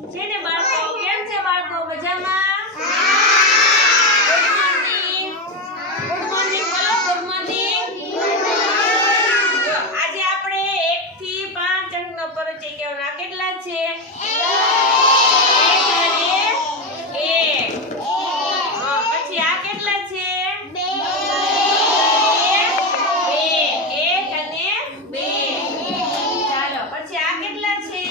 છે બાળકો કેમ છે બાળકો? મજામાં? ગુડ આજે આપણે 1 થી 5 અંકનો પરિચય કહેવાના કેટલા છે એક અને એક. હા, પછી આ કેટલા છે બે એક અને બે ચાલો પછી આ કેટલા છે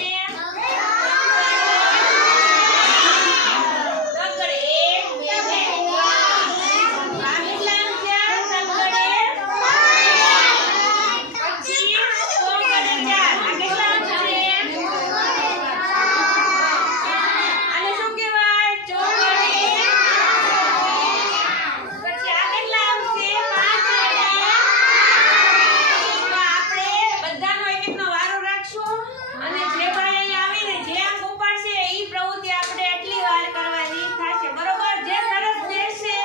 તગડ એક બે બે આ કેટલા થયા તગડ એક પછી ચોગડ ચાર આ કેટલા છે આને શું કહેવાય ચોગડ એક પછી આ કેટલા આવશે પાંચ અને તો આપણે બધાનો એક એકનો વારો રાખશું અને જે ભાઈ અહીંયા આવીને જે અંક ઉપાડશે ઈ પ્રવૃત્તિ આપણે એટલી વાર કરવાની થશે બરોબર જે સરસ બેસશે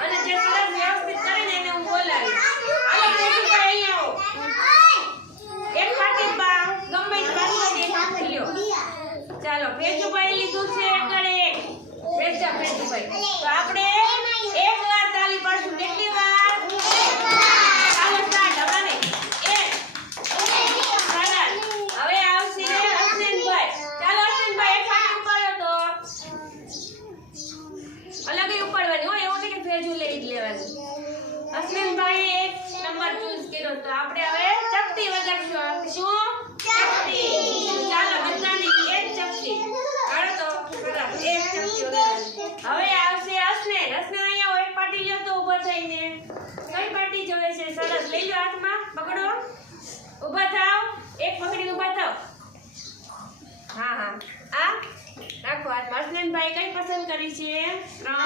અને જે સરસ વ્યવસ્થિત કરીને એને હું બોલાવીશ હાલો કેશુભાઈ અહીંયા આવો એક પાટી બા ગમે તે પાટી એક હાથ લ્યો ચાલો ભેજુભાઈ લીધું છે આગળ એક. ભેજુભાઈ તો આપણે એક વાર તાલી પાડશું. કેટલી વાર? ચાલો સ્ટાર્ટ હવાને એક. હવે આવશે અશ્વિનભાઈ ચાલો અશ્વિનભાઈ એક પાટી ઉપાડો તો. અલગ એ ઉપાડવાની હોય, એવું નહીં કે ભેજું લઈ જ લેવાની. અશ્વિનભાઈ એક નંબર ચૂઝ કર્યો તો. આપણે હવે ચપટી વગાડશું શું ચપટી ચાલો બધાની એક ચપટી કાઢો તો ખરાબ એક ચપટી વગાડવાની હવે આવશે અસ્નેન અસ્નેન અહીંયા આવો, એક પાટી થઈને કઈ પાર્ટી જોવે છે? સરસ. લઈ લો હાથમાં. પકડો. ઊભા થાવ એક પકડીને ઊભા થાવ હા હા. આ? રાખો હાથમાં અસ્નેનભાઈ કઈ પસંદ કરી છે? ત્રણ.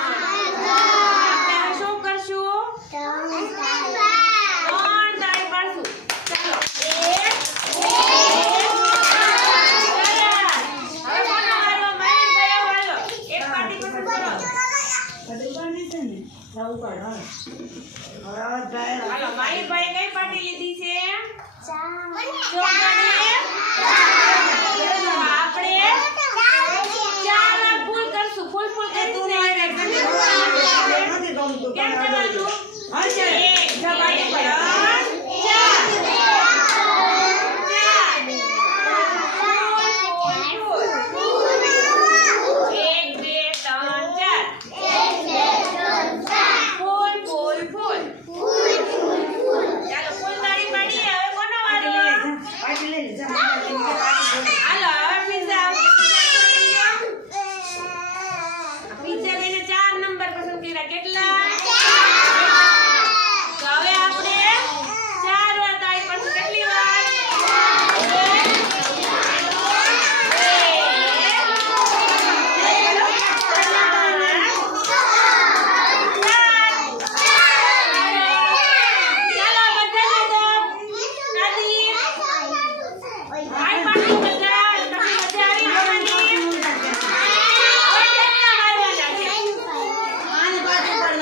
આપણે શું કરશું ત્રણ તાળી પાડશું ચાલો એક બે, સરસ. હવે કોનો વારો? મહેશભાઈ આવો, હાલો. એક પાટી પસંદ કરો હાલો માહિરભાઈ કઈ પાટી લીધી છે. આપણે ચાર ફૂલ કરશું ફૂલ ફૂલ કરશું. ને કેમ કે